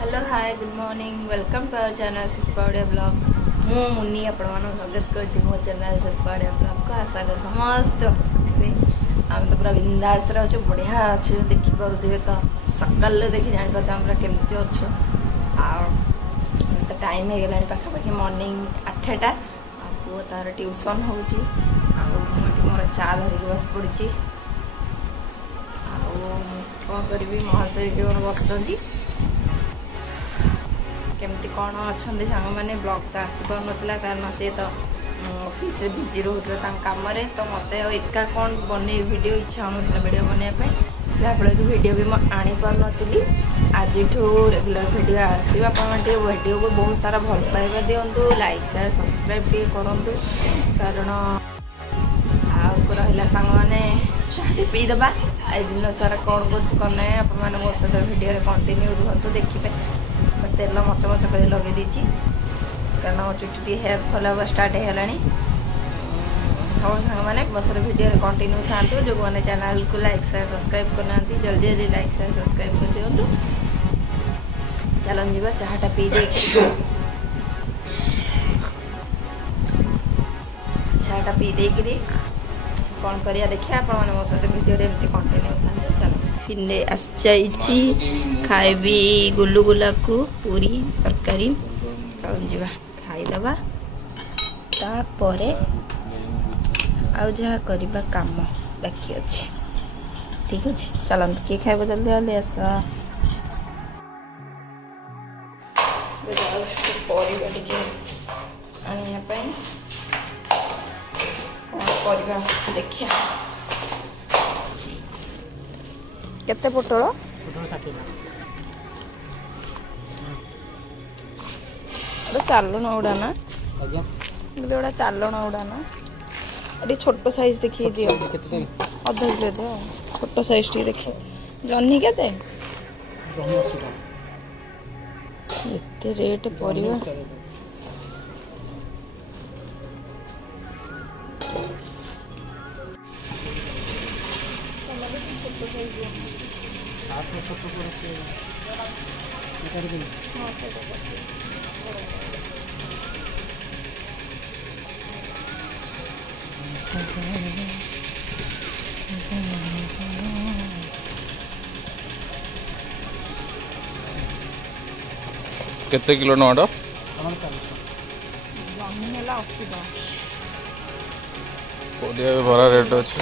Hello hi good morning welcome to our channel सिस्पाड़िया blog मु मुन्नी आपण स्वागत कर मो चैनल सिस्पाड़िया ब्लॉग को आशा कर समस्त आम तो पूरा बिंदास अच्छे बढ़िया अच्छे देखी पारे तो सकाल देखी जापारे आम केमती अच्छे तो टाइम हो गला पाखापाखि मॉर्निंग 8टा पुओ तार ट्यूशन हो मोर चा धरिक बस पड़ी कौन करी महाशय भी बस केमती कौन अच्छा सांग मैंने ब्लॉग तो आसी पार ना कारण सी तो ऑफिस बिजी रोता कम तो मत एका कौन बने वीडियो इच्छा होना वीडियो बनवाई जहाँफल कि वीडियो भी आनी पार नी आज रेगुलर वीडियो आसो आप वीडियो को बहुत सारा भल पाइबा दिंतु लाइक शेयर सब्सक्राइब टे करूँ कारण रहा सांग मैंने चाटे पीदेबा आज दिन सारा कौन कर मो सहित वीडियो कंटिन्यू रुहतु देखिए तेल मच मच कर लगे दीची कारण मो चुटी हेयर फॉल हवा स्टार्ट होगा हम सांग मैंने मो सहित वीडियो कंटिन्यू था जो मैंने चैनल को लाइक शेयर सब्सक्राइब करना जल्दी जल्दी लाइक शेयर सब्सक्राइब कर दिंतु चलन जी चाहटा पी दे चाहटा पी देकरी कौन करिया देखिए आप मो सहित वीडियो एमती कंटिन्यू था चलो फिर आसी खाइबी गुलुगुला को पूरी तरकारी चल जा खाईदबा तापर आउ जहाँ करवा काम बाकी अच्छी ठीक अच्छे चलते किए खाइब जल्दी जल्दी आस कौन कर देखिए केते पोटल चालन उड़ा ना गोटे चालन उड़ा ना अरे छोट साइज देखिए दियो अधा किलो दियो छोट साइज टी देखिए जह्नी केते एते रेट परिबा केते किलो नोड कोडिया भी बड़ा रेट अच्छे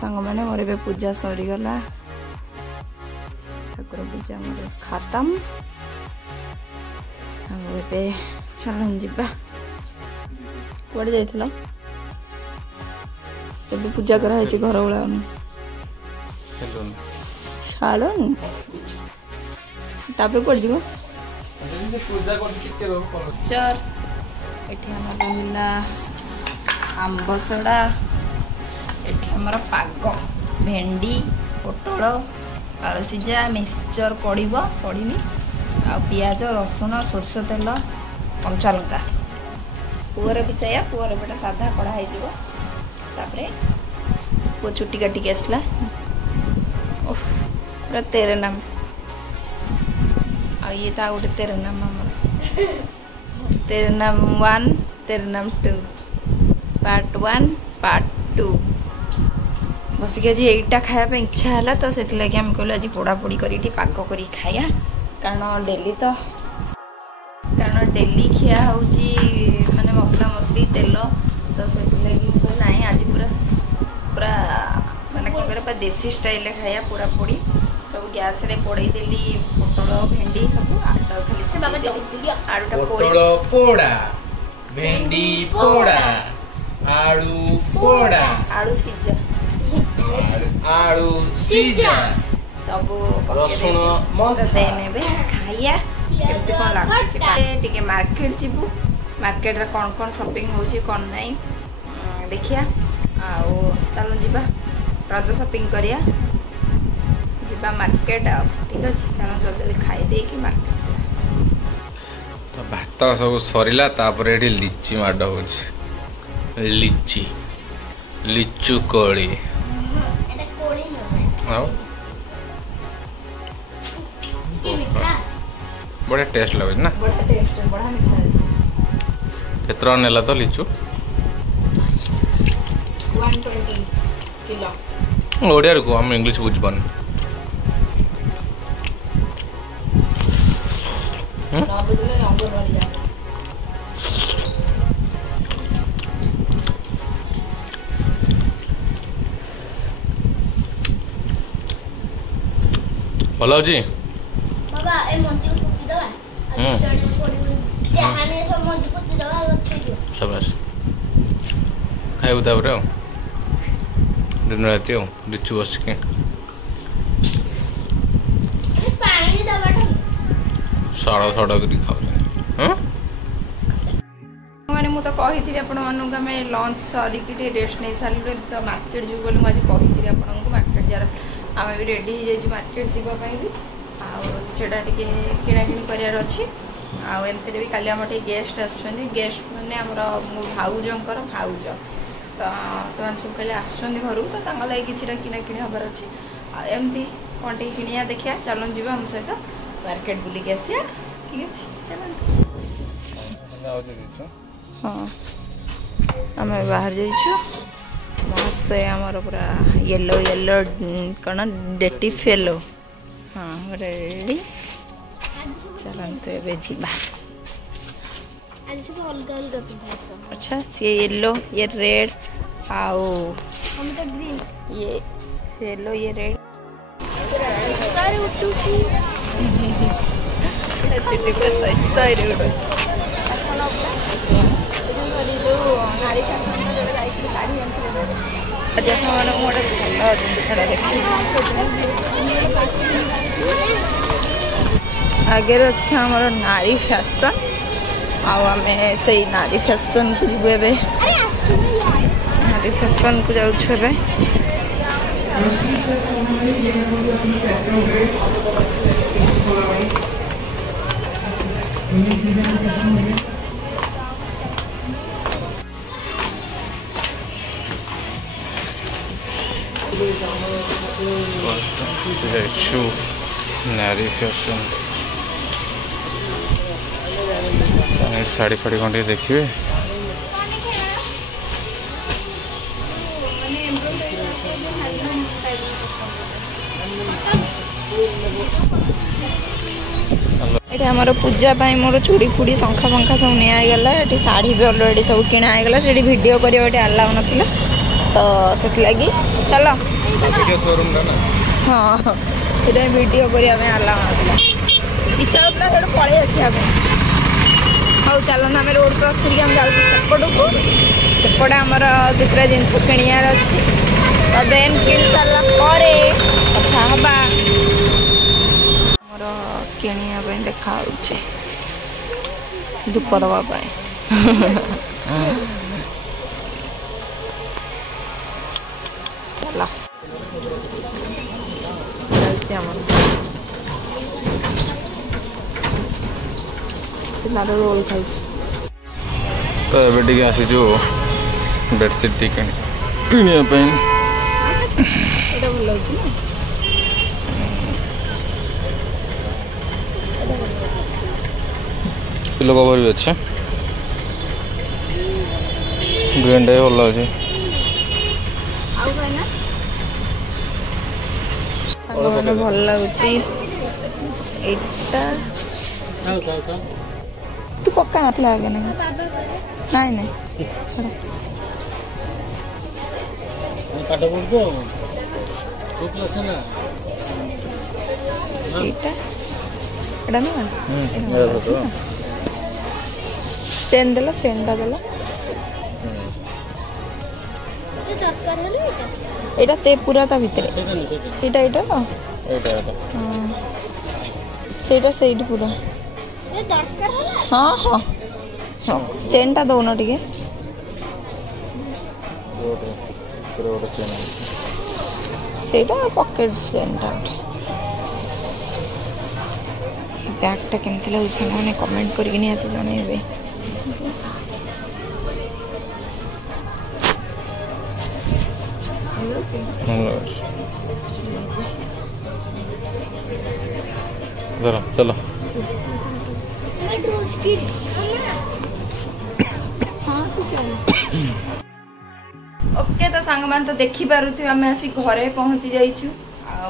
सांग मैंने मोर ए पूजा सरीगला ठाकुर पूजा मोर खत्म ए चलन जीवा कड़े जाइल ए पूजा कराई घर ओला सालन तापर कौन जीव आंब सड़ा एमर पाग भेंडी पोटल आलू सीझा मिक्सचर पड़ी आ पियाज रसुण सोरष तेल कंचा लंका पुअर भी सैया पुअर बेटा साधा कढ़ाई पुआ चुटी काटिक आसला पूरा तेरे नाम आ ये था गोटे तेरे नाम तेरे नाम 1 तेरे नाम 2 पार्ट 1 पार्ट 2 बसिक आज यहीटा खायापे इच्छा है तो से आम कहलु आज पोड़ापोड़ी कर पाग कर खाया कारण डेली खिया हो माने मसला मसली तेल तो से ना आज पूरा पूरा माने कौन कर देसी स्टाइल खाया पोड़ापोड़ी सब गैस रे पोड़े देली पोटल भेंडी सब आटा खाली से बाबा आलूटा पोटल पोड़ा भेंडी पोड़ा आलू पोड़ा आलू सीझा आलू सीझा सब रसुण मंथा देने खाइया केमती कौन लगे मार्केट जीवु मार्केट रे कौन कौन शॉपिंग होची कौन नहीं देखिया आउ चलो जीवा रज शॉपिंग करिया जीवा मार्केट ठीक अच्छे चलो जल्दी जल्दी खाई दे कि मार्केट भत्ता सब सरिला तापर एठी लिची माड होछ लिची लिचु कोली এটা কোড়ি নয় आओ কি মিঠা बड़े टेस्ट लगे ना बड़ा टेस्ट है बड़ा मीठा है केतरा नेला तो लिचु 120 किलो ओडिया को हम इंग्लिश बुझबन ना बुझले अंगूर वाली जा भलो जी বাবা এই মন্দির পুতি দাও আর চড়ে পড়ে জাহানে সব মন্দির পুতি দাও আর ছেড়ে शाबाश खाइबू तापर दिन राति हो लिचु बस के পানি দাওটা साड़ा साड़ा करी खाऊ हाँ मैंने मुझे कही आपण मानक आम लंच सरिकी रेस्ट नहीं सारे तो मार्केट जीव बोली मुझे कही आपको मार्केट जार आम भी रेडी हो जाइए मार्केट जावाई भी आटा टे किणाकिणी करार अच्छी आमती भी काली आम गेस्ट आसुँच गेस्ट मैंने आमर मो भाउजर भाउज तो से सब कहे आसुँच घर तो लगे कि किणाकिणी हबार अच्छे आमती कौन टे किणिया देखिया चलन जी आम सहित मार्केट बुलिक आसिया ठीक अच्छे चलते हाँ आम बाहर जाइछु मस्त आमर पूरा येलो येलो कौन डेटिव येलो हाँ रेडी चलते ए जीवा आज सब अलग अलग पिंधास अच्छा ये येलो ये रेड आओ हम तो ग्रीन ये येलो ये रेड सारे उठुची चिट्टी पे साइड उड़ आगे अच्छे आमर नारी फैशन आम से नारी फैशन को जीव ए अरे आसुनी यार नारी फैशन को जाऊँ नारी फैशन साड़ी फाड़ी कौन देखिए ये आमर पूजा मोर चूड़ी फुड़ी शंखा फंखा सब निगला ये शाढ़ी भी अलरेडी सब किणागला से वीडियो करवा अलाउ ना तो से लगी चलो हाँ ये वीडियो करने अलाउ ना इच्छा होता है पलि आसा हाँ चलो ना आम रोड क्रॉस करके जाऊँ सेपट को सेपटे आमर दूसरा जिनस किणार अच्छे तो देन किण सारा कथा हवा आमर किणा देखा धूप दवापाई चला चलते रोल खाई तो ये आसीचु बेडसीट टी किणा भल लगे पिलो कवर भी अच्छे ग्रीन डे भल लगे भल लगुच तू पक्का मत लगे ना नहीं नहीं छड़ा चेन देला चेनटा देला दरकार हले एटा ते पूरा ता भितरे एटा एटा ना सेटा सेट पूरा ये दरकार हले हाँ हाँ हाँ चेनटा दोनो टिके सेटा पॉकेट चेनटा ବ୍ୟାଗ୍ଟା କେମିତି ଲାଗୁଛି ସାଙ୍ଗମାନେ କମେଣ୍ଟ କରିକି ନିହାତି ଜଣେଇବେ। चलो ओके तो सांग मान तो देखी पारुथि आम आसी घरे पहुँची जाइछु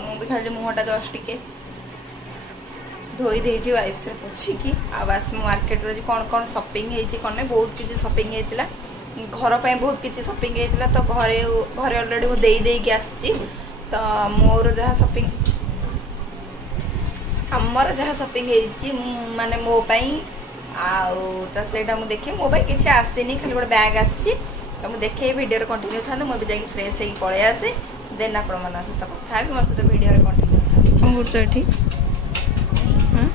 मु भी खाली मुहटा जस्ट टिके धोई देइछु वाइफ से पोछिकी आ बस मार्केट रे कौन कौन शॉपिंग हेछि कोन ने बहुत किछि शॉपिंग हेतिला घर पे बहुत किछि शॉपिंग हेतिला तो घरे घरे ऑलरेडी मु देई देई के आछि तो मोर जहा शॉपिंग हमर जहा शॉपिंग हेछि माने मो पई आउ तो सेटा मु देखि मो पई किछि आसीनी खाली बड बैग आछि तो मु देखे वीडियो कंटिन्यू था मु भी जाई फ्रेश हे पळे आसे देन आपण मन सहित कथा भी मो सहित वीडियो कंटिन्यू था कोन करछ एठी हां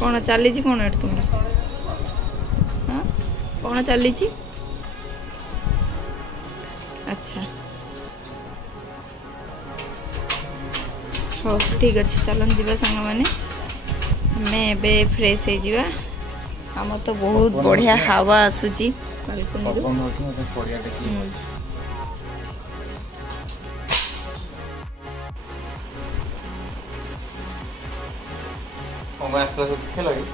कोन चली छी कोन एठी तुमरा हां कोन चली छी अच्छा हो ठीक अच्छे चलन जीवा सांग माने हमें एबे फ्रेश हे जीवा हम तो बहुत बढ़िया हवा आसुची बालकनी रो पवन होछ मते पड़िया टेकी होगा ऐसा खेला की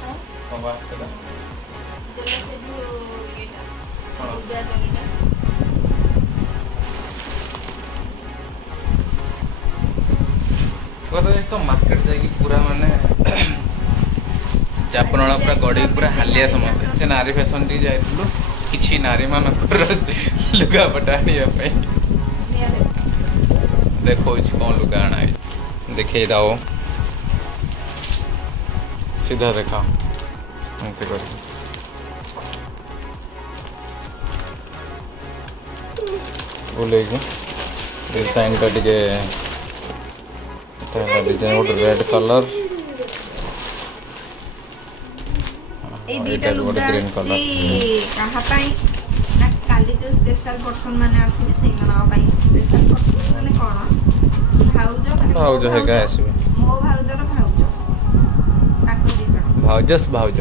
हां होगा ऐसा जला से जो येटा हां उद्या जमीटा तो मार्केट जाएगी पूरा माने जापनला पूरा गड़ी पूरा हालिया समस्या से नारी फैशन टी जाइतलु किछि नारी मानकर लुगा पटानिया पे देखो छि कोन लुगा आना है देखे दाओ सीधा देखा हमके कर बोलेगी डिजाइन का टिके डिजाइन रेड कलर ए दीटा लुगा ग्रीन कलर कहा पाई ना काली जो स्पेशल पर्सन माने आसी से मना पाई स्पेशल पर्सन माने कोन भाउज है का आसी मो भाउजर भाउज ताको दीटा भाउजस भाउज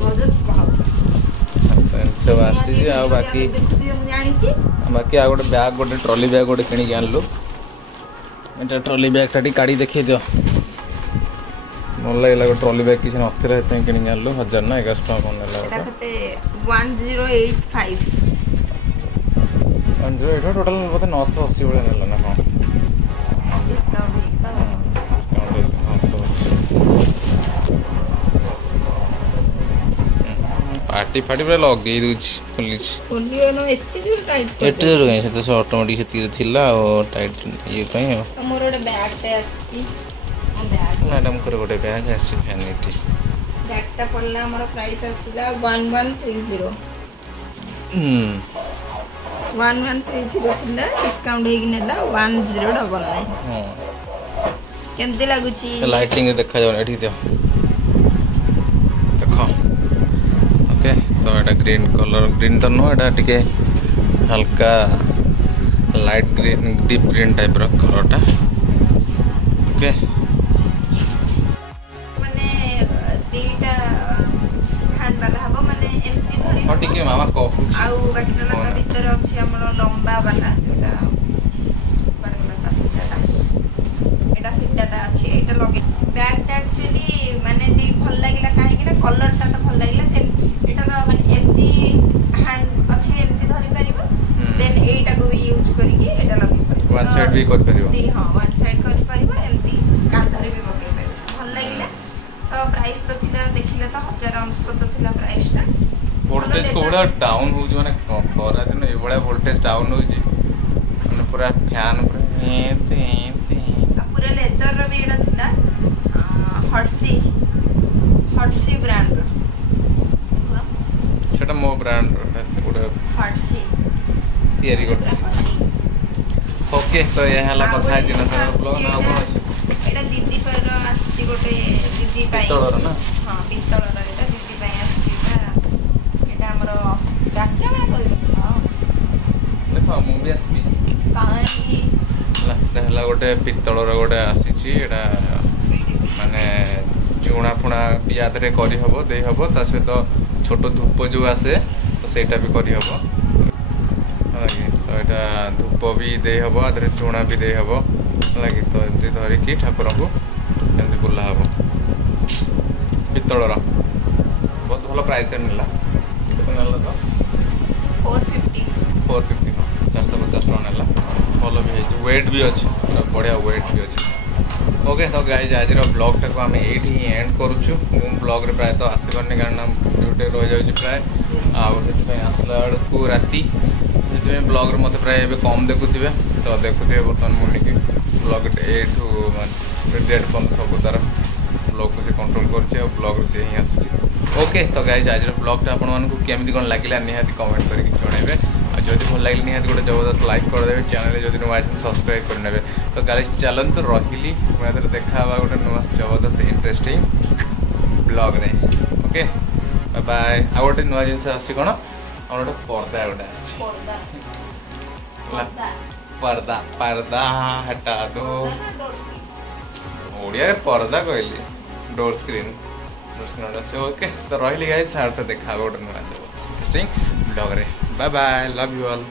भाउजस भाउज सब आसी आ बाकी जानि छी बाकी आ गोटे बैग गोटे ट्रॉली बैग गोटे किनी के आनलु एटा ट्रॉली बैग टाटी काढ़ी देखै दियो मन लागला गो ट्रॉली बैग किछ नथिरा हेतै किनी आनलु 1000 ना 1100 टका कोन लागला एटा कते 1085 1085 टोटल बोते 980 बळे नेला ना हां डिस्काउंट हिता पार्टी फाटी पूरा लग गई दूच पुलिस खोलियो न एते जोर टाइट एटे जोर गई से तो ऑटोमेटिक से थिला और टाइट ये कहीं हो मोर ओडे बैग ते आसी बैग मैडम को गोटे बैग आसी फैनिटी बैग ता पड़ला हमर प्राइस आसीला 1130 1130 थिला डिस्काउंट हेगी नेला 1099 हां केमती लागुची लाइटिंग देखा जाव एठी दियो देखो ओके तो एटा ग्रीन कलर ग्रीन तो नो एटा टिके हल्का light green deep green type रो कलरटा ओके माने दीटा हैंड वाला हबो माने एमती धरि हां टिके मामा कॉफी आउ बाकीटा भीतर अछि हमर लंबा वाला एटा बडगला एटा फिटाटा अछि एटा लगे बैग टा एक्चुअली माने दी भल लागिला काहे कि ना कलर टा तो भल लागिला देन एटा माने एमती हैंड अछि एमती धरि परिबो देन एटा को यूज करिके एटा लगे परिबो वन साइड भी कर परिबो दी हां वन साइड कर परिबो एमती कांधरे भी बके परिबो भल लागिला तो प्राइस तो थिला देखिले तो 1900 तो थिला प्राइस टा वोल्टेज को बड़ा डाउन हो जो माने खरा दिन ए बड़ा वोल्टेज डाउन हो जी माने पूरा फैन पूरा पूरा लेदर रो भी एटा थिला हर्सी ब्रांड रो सेटा मो ब्रांड रो गुडा हर्सी तयारी करते ओके तो ये हला कथा दिन सर ब्लॉग ना कोन अछि एटा दीदी पर आछि गोटे दीदी पाई पितळर ना हां पितळर एटा दीदी पाई आछि एटा हमरो गाके माने करि हां देखो मु भी आसी काहे की हला गोटे पितळर गोटे आसी छी एटा माने भी या करी हबो दे हबो ता सहित छोट धूप जो आसे तो सेटा भी करी हबो तो एटा धूप भी दे हबो आधरे चूना भी दे हबो लगी तो एमती धरिकी ठाकुर को एमती बुला हबो पितलर बहुत भल प्राइस मिलला केते नेला तो 450 450 टका नेला भल भी है वेट भी अच्छे बढ़िया वेट भी अच्छे ओके तो गाइज आज ब्लॉग टाक आम ये एंड करुचु ब्लॉग रे प्राय तो आसपारनी कारण ड्यूटी रही जाऊँगी प्राय आसला बेलू राति से ब्लॉग मत प्राय कम देखुए तो देखुए बर्तमान मुझे ब्लॉग डेट पन सब तार ब्लॉग को से कंट्रोल कर ब्लॉग से ही आसूँ ओके तो गाइज आज ब्लॉगटा आपको कौन लगे निहाती कमेंट करके जनइबे जदि भल लगे निहाती गोटे जबरदस्त लाइक करदे चैनल जब नुआ सब्सक्राइब करने तो गाइज चलते रही मैं देखा गोटे नुआ जबरदस्त इंटरेस्टिंग ब्लॉग रे ओके बाय बाय आ गोटे नुआ जिन कौन और गोटे पर्दा गोटे पर्दा पर्दा हटा दो ओडिया पर्दा कहली डोर स्क्रीन ओके तो रही गाइज सार तो देखा गोटे नुआ इंटरेस्टिंग ब्लॉग रे bye bye love you all.